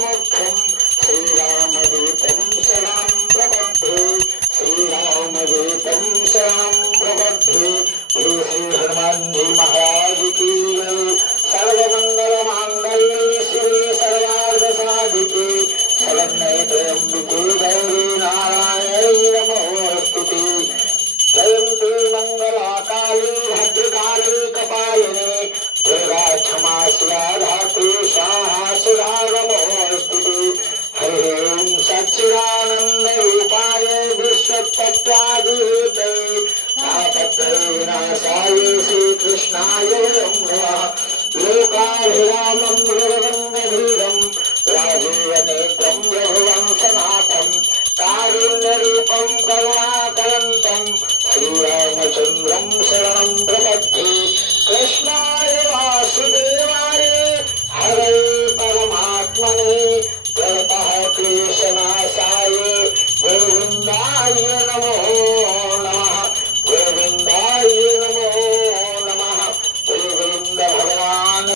मोक्षम श्रीरामदूतं शरणं प्रपद्ये श्रीरामदूतं शरणं प्रपद्ये। बोलो श्री हनुमान जी महाराज की जय। सर्वमंगल मांगल्ये श्री सर्वार्थ साधिके शरण्ये त्र्यंबके गौरी नारायणी नमोस्तुते। जयंती मंगला काली भद्रकाली कपालिनी दुर्गा क्षमा शिवा धात्री स्वाहा सुधा नमोस्तुते। हरि ओम सच्चिदानंद रूपाय विश्वोत्पत्त्यादिहेतवे तापत्रयविनाशाय श्रीकृष्णाय नमः। लोकाभिरामं मृगङ्गधीरं राजीवनेत्रं रघुवंशनाथं कारुण्यरूपं करुणाकरन्तं श्रीरामचन्द्रं शरणं प्रपद्ये। कृष्णाय वासुदेवाय हरे परमात्मने